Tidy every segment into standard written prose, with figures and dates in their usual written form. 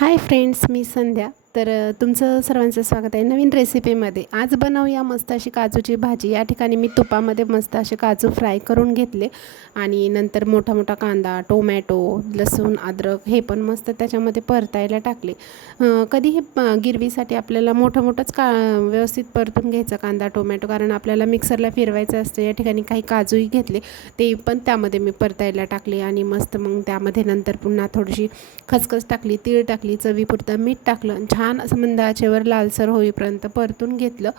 Hi friends, मी संध्या. तर तुमचं सर्वांचं स्वागत आहे नवीन रेसिपीमध्ये. आज बनवूया मस्त अशी काजूची भाजी. या ठिकाणी मी तुपामध्ये मस्त असे काजू फ्राय करून घेतले आणि नंतर मोठा मोठा कांदा, टोमॅटो, लसूण, अद्रक हे पण मस्त त्याच्यामध्ये परतायला टाकले. कधी हे गिरवीसाठी आपल्याला मोठं मोठंच व्यवस्थित परतून घ्यायचं कांदा, टोमॅटो, कारण आपल्याला मिक्सरला फिरवायचं असतं. या ठिकाणी काही काजूही घेतले, ते पण त्यामध्ये मी परतायला टाकले आणि मस्त मग त्यामध्ये नंतर पुन्हा थोडीशी खसखस टाकली, तीळ टाकली, चवीपुरतं मीठ टाकलं आणि छान असं मंद आचेवर लालसर होईपर्यंत परतून घेतलं.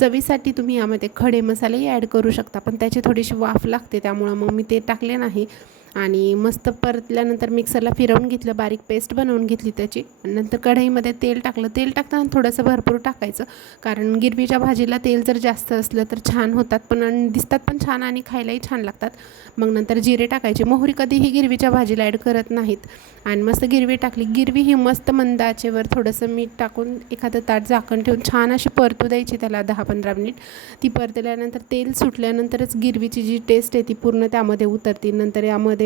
चवीसाठी तुम्ही यामध्ये खडे मसालेही ॲड करू शकता, पण त्याची थोडीशी वाफ लागते, त्यामुळं मग मी ते टाकले नाही. आणि मस्त परतल्यानंतर मिक्सरला फिरवून घेतलं, बारीक पेस्ट बनवून घेतली त्याची. नंतर कढईमध्ये तेल टाकलं. तेल टाकताना थोडंसं भरपूर टाकायचं, कारण गिरवीच्या भाजीला तेल जर जास्त असलं तर छान होतात पण आणि दिसतात पण छान आणि खायलाही छान लागतात. मग नंतर जिरे टाकायचे. मोहरी कधीही गिरवीच्या भाजीला ॲड करत नाहीत. आणि मस्त गिरवी टाकली. गिरवी ही मस्त मंद आचेवर थोडंसं मीठ टाकून एखादं ताट झाकण ठेवून छान अशी परतू द्यायची त्याला 10-15 मिनिट. ती परतल्यानंतर तेल सुटल्यानंतरच गिरवीची जी टेस्ट आहे ती पूर्ण त्यामध्ये उतरते. नंतर यामध्ये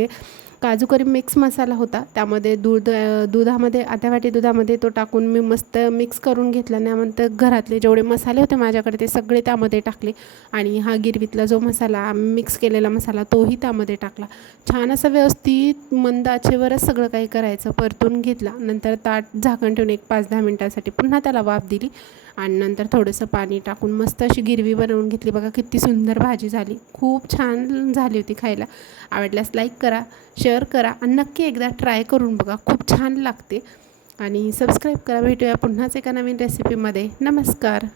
काजू करी मिक्स मसाला होता, त्यामध्ये दुधामध्ये अर्ध्या वाटी दुधामध्ये तो टाकून मी मस्त मिक्स करून घेतला. त्यानंतर घरातले जेवढे मसाले होते माझ्याकडे ते सगळे त्यामध्ये टाकले आणि हा गिरवीतला जो मसाला मिक्स केलेला मसाला तोही त्यामध्ये टाकला. छान असं व्यवस्थित मंद आचेवरच सगळं काही करायचं, परतून घेतला. नंतर ताट झाकण ठेवून एक 5-10 मिनटासाठी पुन्हा त्याला वाफ दिली आणि नंतर थोडंसं पाणी टाकून मस्त अशी गिरवी बनवून घेतली. बघा किती सुंदर भाजी झाली, खूप छान झाली होती खायला. आवडल्यास लाईक करा, शेअर करा आणि नक्की एकदा ट्राय करून बघा, खूप छान लागते. आणि सबस्क्राईब करा. भेटूया पुन्हाच एका नवीन रेसिपीमध्ये. नमस्कार.